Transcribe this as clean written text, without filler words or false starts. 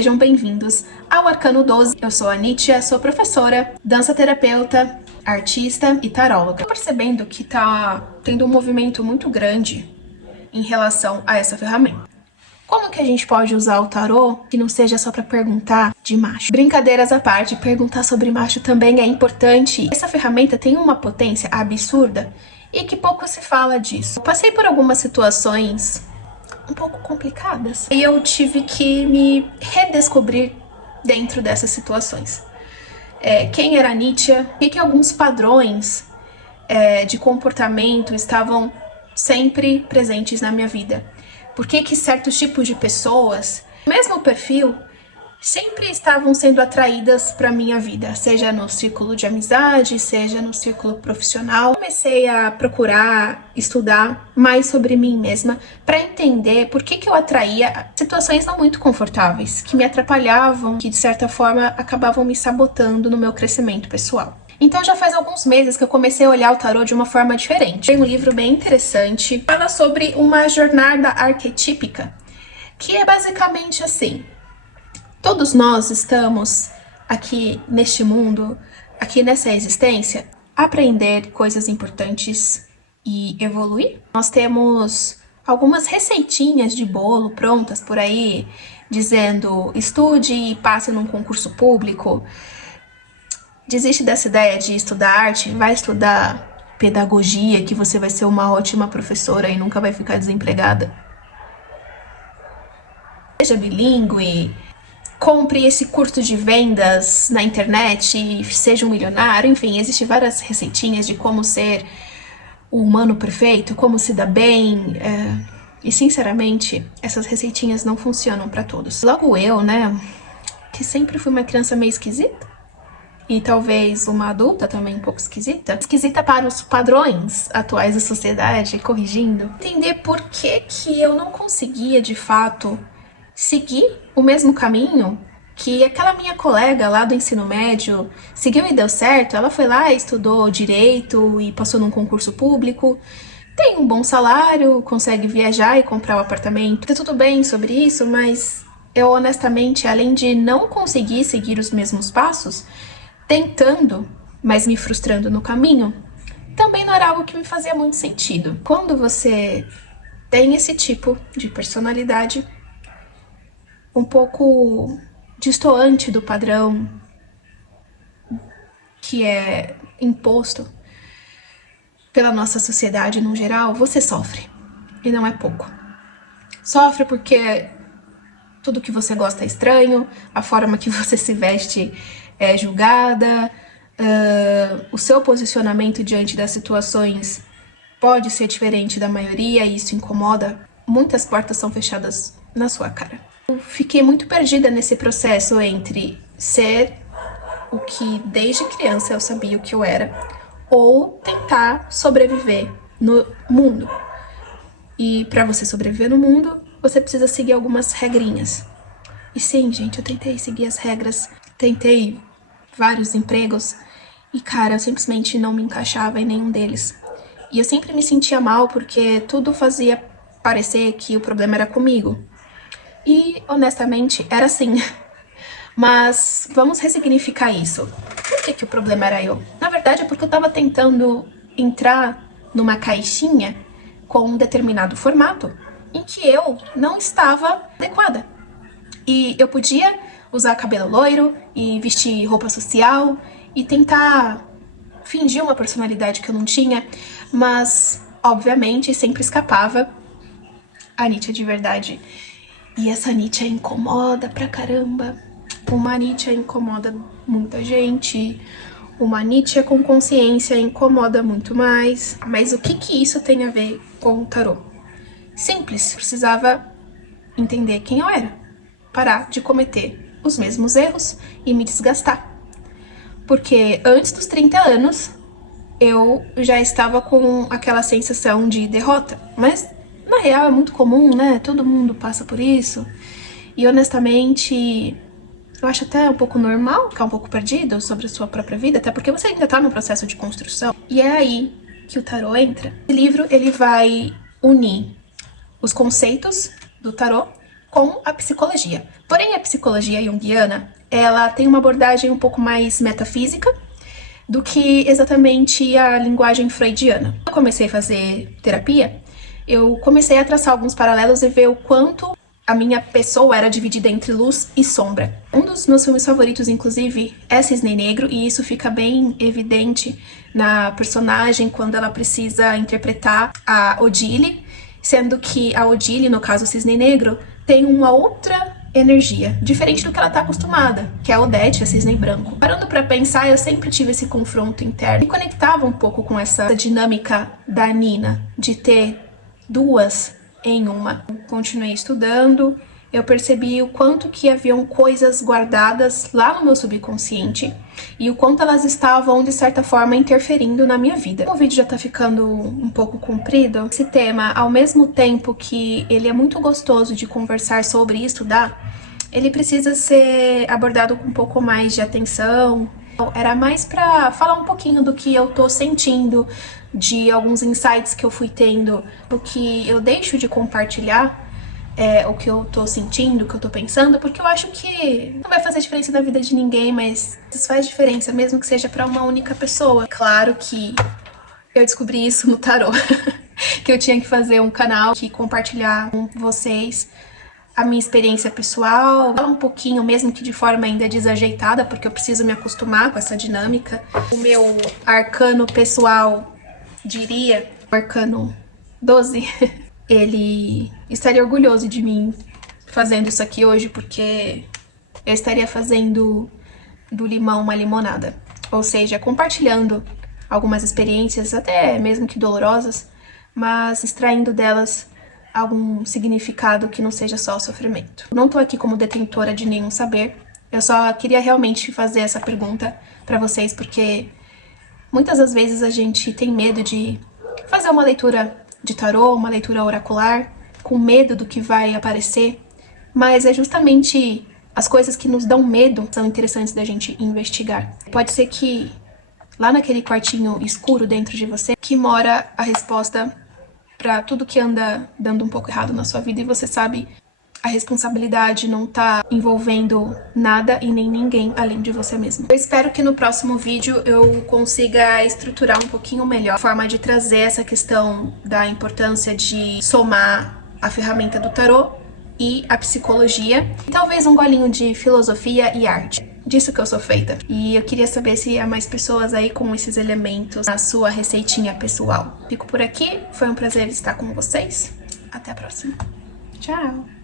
Sejam bem-vindos ao Arcano 12. Eu sou a Nítia, sou professora, dança-terapeuta, artista e taróloga. Tô percebendo que tá tendo um movimento muito grande em relação a essa ferramenta. Como que a gente pode usar o tarô que não seja só para perguntar de macho? Brincadeiras à parte, perguntar sobre macho também é importante. Essa ferramenta tem uma potência absurda e que pouco se fala disso. Eu passei por algumas situações um pouco complicadas e eu tive que me redescobrir dentro dessas situações. Quem era a Nietzsche, o que alguns padrões de comportamento estavam sempre presentes na minha vida. Por que certos tipos de pessoas, mesmo perfil, sempre estavam sendo atraídas para minha vida, seja no círculo de amizade, seja no círculo profissional. Comecei a procurar estudar mais sobre mim mesma para entender por que eu atraía situações não muito confortáveis, que me atrapalhavam, que de certa forma acabavam me sabotando no meu crescimento pessoal. Então já faz alguns meses que eu comecei a olhar o tarô de uma forma diferente. Tem um livro bem interessante, fala sobre uma jornada arquetípica, que é basicamente assim: todos nós estamos aqui neste mundo, aqui nessa existência, a aprender coisas importantes e evoluir. Nós temos algumas receitinhas de bolo prontas por aí, dizendo estude e passe num concurso público. Desiste dessa ideia de estudar arte, vai estudar pedagogia, que você vai ser uma ótima professora e nunca vai ficar desempregada. Seja bilíngue, compre esse curso de vendas na internet e seja um milionário. Enfim, existem várias receitinhas de como ser o humano perfeito, como se dar bem. E sinceramente, essas receitinhas não funcionam para todos. Logo eu, né, que sempre fui uma criança meio esquisita, e talvez uma adulta também um pouco esquisita. Esquisita para os padrões atuais da sociedade, corrigindo. Entender por que eu não conseguia, de fato, seguir o mesmo caminho que aquela minha colega lá do ensino médio seguiu e deu certo. Ela foi lá, estudou direito e passou num concurso público, tem um bom salário, consegue viajar e comprar um apartamento. Tá tudo bem sobre isso, mas eu honestamente, além de não conseguir seguir os mesmos passos, tentando, mas me frustrando no caminho, também não era algo que me fazia muito sentido. Quando você tem esse tipo de personalidade um pouco destoante do padrão que é imposto pela nossa sociedade no geral, você sofre, e não é pouco. Sofre porque tudo que você gosta é estranho, a forma que você se veste é julgada, o seu posicionamento diante das situações pode ser diferente da maioria e isso incomoda. Muitas portas são fechadas na sua cara. Eu fiquei muito perdida nesse processo entre ser o que desde criança eu sabia o que eu era ou tentar sobreviver no mundo. E para você sobreviver no mundo, você precisa seguir algumas regrinhas. E sim, gente, eu tentei seguir as regras, tentei vários empregos e, cara, eu simplesmente não me encaixava em nenhum deles. E eu sempre me sentia mal porque tudo fazia parecer que o problema era comigo. E, honestamente, era assim. Mas vamos ressignificar isso. Por que o problema era eu? Na verdade, é porque eu tava tentando entrar numa caixinha com um determinado formato em que eu não estava adequada. E eu podia usar cabelo loiro e vestir roupa social e tentar fingir uma personalidade que eu não tinha, mas, obviamente, sempre escapava a Nietzsche de verdade. E essa Nietzsche incomoda pra caramba. Uma Nietzsche incomoda muita gente. Uma Nietzsche com consciência incomoda muito mais. Mas o que isso tem a ver com o tarô? Simples. Precisava entender quem eu era. Parar de cometer os mesmos erros e me desgastar. Porque antes dos 30 anos, eu já estava com aquela sensação de derrota. Mas, na real, é muito comum, né? Todo mundo passa por isso. E, honestamente, eu acho até um pouco normal ficar um pouco perdido sobre a sua própria vida, até porque você ainda tá no processo de construção. E é aí que o tarô entra. Esse livro, ele vai unir os conceitos do tarô com a psicologia. Porém, a psicologia junguiana, ela tem uma abordagem um pouco mais metafísica do que exatamente a linguagem freudiana. Quando eu comecei a fazer terapia, eu comecei a traçar alguns paralelos e ver o quanto a minha pessoa era dividida entre luz e sombra. Um dos meus filmes favoritos, inclusive, é Cisne Negro, e isso fica bem evidente na personagem quando ela precisa interpretar a Odile, sendo que a Odile, no caso o Cisne Negro, tem uma outra energia, diferente do que ela tá acostumada, que é a Odete, a Cisne Branco. Parando pra pensar, eu sempre tive esse confronto interno. Me conectava um pouco com essa dinâmica da Nina, de ter duas em uma. Continuei estudando, eu percebi o quanto que haviam coisas guardadas lá no meu subconsciente e o quanto elas estavam, de certa forma, interferindo na minha vida. O vídeo já tá ficando um pouco comprido. Esse tema, ao mesmo tempo que ele é muito gostoso de conversar sobre e estudar, ele precisa ser abordado com um pouco mais de atenção. Era mais pra falar um pouquinho do que eu tô sentindo, de alguns insights que eu fui tendo, o que eu deixo de compartilhar, o que eu tô sentindo, o que eu tô pensando, porque eu acho que não vai fazer diferença na vida de ninguém, mas isso faz diferença, mesmo que seja pra uma única pessoa. Claro que eu descobri isso no tarô, que eu tinha que fazer um canal que compartilhar com vocês a minha experiência pessoal, falar um pouquinho, mesmo que de forma ainda desajeitada, porque eu preciso me acostumar com essa dinâmica. O meu arcano pessoal, diria, o arcano 12, ele estaria orgulhoso de mim fazendo isso aqui hoje, porque eu estaria fazendo do limão uma limonada. Ou seja, compartilhando algumas experiências, até mesmo que dolorosas, mas extraindo delas algum significado que não seja só o sofrimento. Não tô aqui como detentora de nenhum saber, eu só queria realmente fazer essa pergunta pra vocês, porque muitas das vezes a gente tem medo de fazer uma leitura de tarô, uma leitura oracular, com medo do que vai aparecer, mas é justamente as coisas que nos dão medo são interessantes da gente investigar. Pode ser que lá naquele quartinho escuro dentro de você que mora a resposta para tudo que anda dando um pouco errado na sua vida, e você sabe, a responsabilidade não tá envolvendo nada e nem ninguém além de você mesmo. Eu espero que no próximo vídeo eu consiga estruturar um pouquinho melhor a forma de trazer essa questão da importância de somar a ferramenta do tarô e a psicologia, e talvez um golinho de filosofia e arte. Disso que eu sou feita. E eu queria saber se há mais pessoas aí com esses elementos na sua receitinha pessoal. Fico por aqui, foi um prazer estar com vocês. Até a próxima. Tchau!